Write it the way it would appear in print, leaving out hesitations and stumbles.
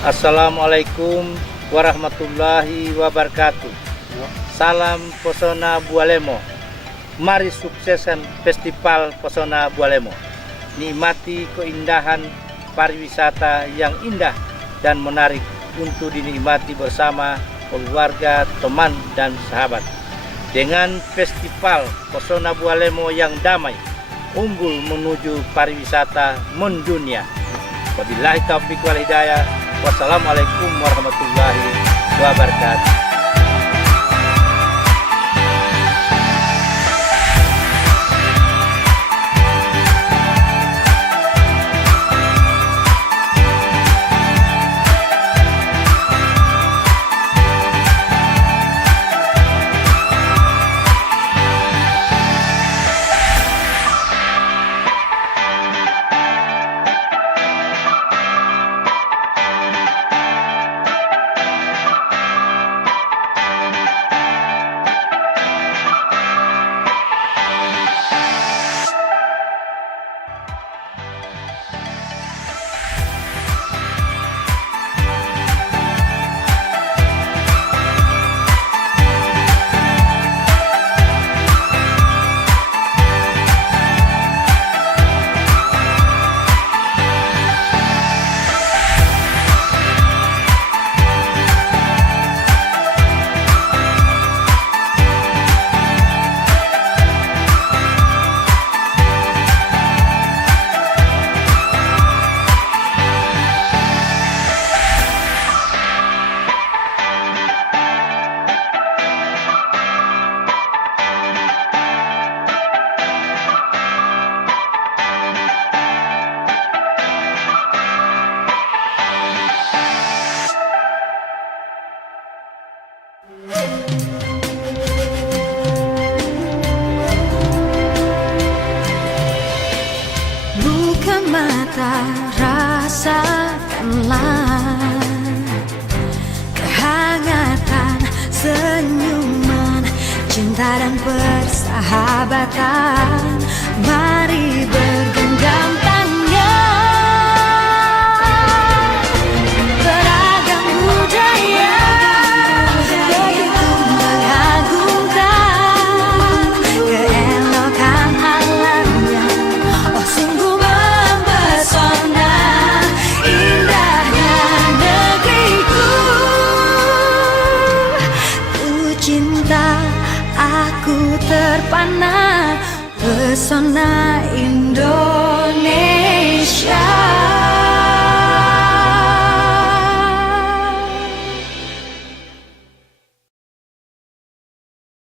Assalamualaikum warahmatullahi wabarakatuh. Salam Pesona Bualemo. Mari sukseskan Festival Pesona Bualemo. Nikmati keindahan pariwisata yang indah dan menarik untuk dinikmati bersama keluarga, teman, dan sahabat. Dengan Festival Pesona Bualemo yang damai, unggul menuju pariwisata mendunia. Wabillahi taufiq wal hidayah. Wassalamualaikum warahmatullahi wabarakatuh. Buka mata, rasakanlah kehangatan senyuman, cinta dan persahabatan. Mari bergenggam tangan, beragam budaya begitu mengagumkan keelokan alamnya. Oh sungguh mempesona indahnya negeriku. Ku cinta, aku terpana pesona Indonesia.